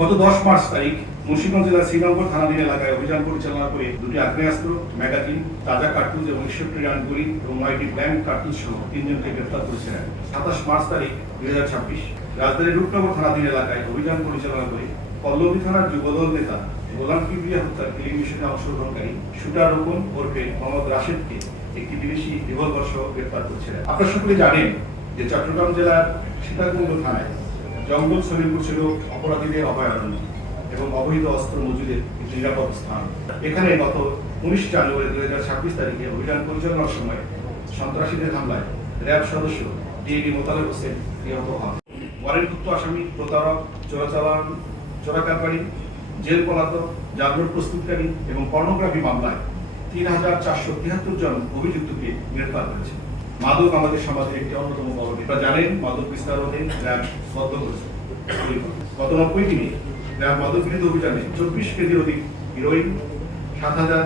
গত 10 মার্চ তারিখ মুন্সিগঞ্জ জেলার শ্রীনগর থানাধীন এলাকায় অভিযান পরিচালনা করে দুটি আগ্নেয়াস্ত্র, ম্যাগাজিন, তাজা কার্তুজ এবং 61টি রান গুলি এবং 9টি ব্ল্যাঙ্ক কার্তুজ সহ 3 জনকে গ্রেফতার করেছিলেন। 27 মার্চ তারিখ 2026 রাজধানীর রূপনগর থানাধীন এলাকায় অভিযান পরিচালনা করে পল্লবী থানার যুবদল নেতা গোলাম কিবরিয়া হত্যার কিলিং মিশনে অংশগ্রহণকারী শুটার রোকন ওরফে মোহাম্মদ রাশেদকে একটি বিদেশি রিভলভার সহ গ্রেফতার করেছিলেন। আপনারা সকলে জানেন যে চট্টগ্রাম জেলার সীতাকুণ্ড থানায় জঙ্গল সলিমপুর ছিল অপরাধীদের অভয়ারণ্য এবং অবৈধ অস্ত্র মজুদের একটি নিরাপদ স্থান। এখানে গত 19 জানুয়ারি 2026 তারিখে অভিযান পরিচালনার সময় সন্ত্রাসীদের হামলায় র্যাব সদস্য ডিএডি মোতালেব হোসেন নিহত হন। ওয়ারেন্টভুক্ত আসামি, প্রতারক, চোরাকারবারি, জেল পলাতক, জাগরণ প্রস্তুতকারী এবং পর্নোগ্রাফি মামলায় 3473 জন অভিযুক্তকে গ্রেফতার করেছে। মাদক আমাদের সমাজের একটি অন্যতম বড়। আপনারা জানেন মাদক বিস্তার রোধে র্যাব বদ্ধ করেছে। গত 90 দিনে র্যাব মাদক বিরোধী অভিযানে 24 কেজির অধিক হিরোইন, 7000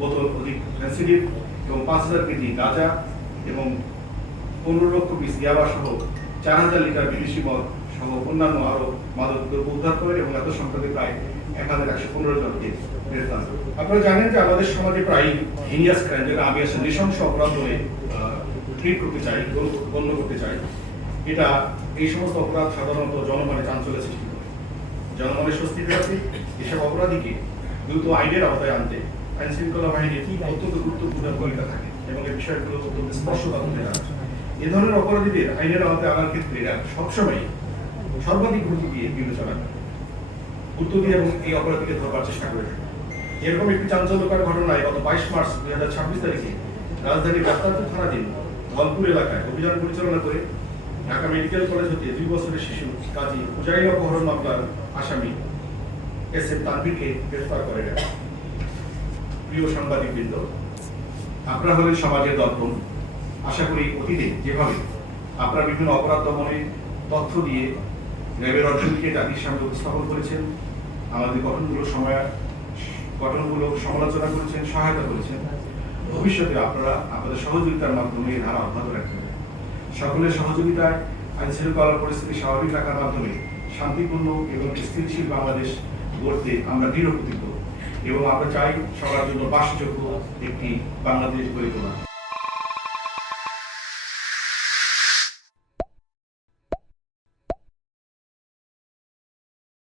বোতল অধিক ফেন্সিডিল এবং 5000 কেজি গাঁজা এবং 15 লক্ষ পিস ইয়াবা সহ 4000 লিটার বিদেশি মদ সহ অন্যান্য আরো মাদক দ্রব্য উদ্ধার করে এবং এত সংখ্যাকে প্রায় 1115 জনকে গ্রেফতার করে। আপনারা জানেন যে আমাদের সমাজে প্রায় হিনিয়াস ক্রাইম, যেটা আমি আসলে নৃশংস অপরাধ বলে ট্রিট করতে চাই, গণ্য করতে চাই। এটা এই সমস্ত অপরাধ সাধারণত জনগণের চাঞ্চল্য সৃষ্টি করে, জনগণের স্বস্তি ফেরাতে এসব অপরাধীকে দ্রুত আইনের আওতায় আনতে আইন শৃঙ্খলা বাহিনীর অত্যন্ত গুরুত্বপূর্ণ ভূমিকা থাকে এবং এই বিষয়গুলো অত্যন্ত স্পষ্টতা তুলে ধরা। এ ধরনের অপরাধীদের আইনের আওতায় আনার ক্ষেত্রে এরা সবসময় সর্বাধিক গুরুত্ব দিয়ে বিবেচনা করে, গুরুত্ব দিয়ে এবং এই অপরাধীকে ধরবার চেষ্টা করে থাকে। এরকম একটি চাঞ্চল্যকর ঘটনায় গত 22 মার্চ 2026 তারিখে রাজধানীর ডাক্তারপুর থানাধীন ধলপুর এলাকায় অভিযান পরিচালনা করে ঢাকা মেডিকেল কলেজ হতে 2 বছরের শিশু কাজী পূজারী অপহরণ মামলার আসামি এসএম তানভীরকে গ্রেফতার করে। প্রিয় সাংবাদিকবৃন্দ, আপনারা হলেন সমাজের দর্পণ। আশা করি অতীতে যেভাবে আপনারা বিভিন্ন অপরাধ দমনে তথ্য দিয়ে র্যাবের অর্জনকে জাতির সামনে উপস্থাপন করেছেন, আমাদের গঠনগুলো সমালোচনা করেছেন, সহায়তা করেছেন, ভবিষ্যতে আপনারা আপনাদের সহযোগিতার মাধ্যমে এই ধারা অব্যাহত রাখবেন। সকলের সহযোগিতায় আইন শৃঙ্খলা পরিস্থিতি স্বাভাবিক রাখার মাধ্যমে শান্তিপূর্ণ এবং স্থিতিশীল বাংলাদেশ গড়তে আমরা দৃঢ় প্রতিজ্ঞ এবং আমরা চাই সবার জন্য বাসযোগ্য একটি বাংলাদেশ গড়ে তোলা।